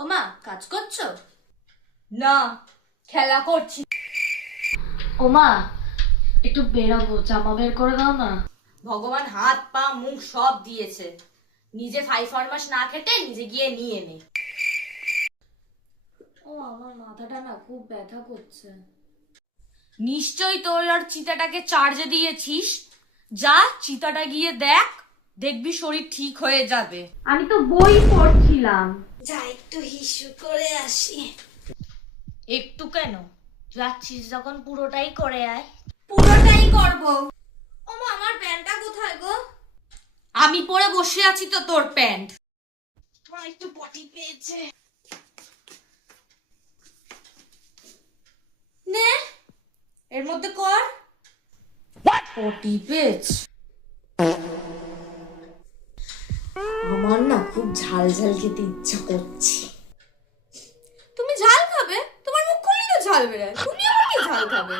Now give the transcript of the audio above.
ও মা, কাজ করছো? না, খেলা করছি। ও মা, একটু বেরাবো, জামা বের করে দাও না। ভগবান হাত পা মুখ সব দিয়েছে, নিজে 5 মাস না খেটে নিজে গিয়ে নিয়ে নে। ও আমার মাথাটা না খুব ব্যথা করছে। নিশ্চয়ই তোর আর চিতাটাকে চার্জে দিয়েছিস। যা চিতাটা গিয়ে দেখ, দেখবি শরীর ঠিক হয়ে যাবে। আমি তো বই পড়ছিলাম। যা একটু হিসু করে আসি। একটু কেন, যাচ্ছিস যখন পুরোটাই করে আয়। পুরোটাই করব। ও মা, আমার প্যান্টটা কোথায় গো? আমি পরে বসে আছি তো তোর প্যান্ট। একটু পটি পেয়েছে। নে, এর মধ্যে কর। পটি পেয়েছে। আমার না খুব ঝাল ঝাল খেতে ইচ্ছা করছে। তুমি ঝাল খাবে? তোমার মুখ খুললেই তো ঝাল বেরোয়, তুমি আবার কি ঝাল খাবে?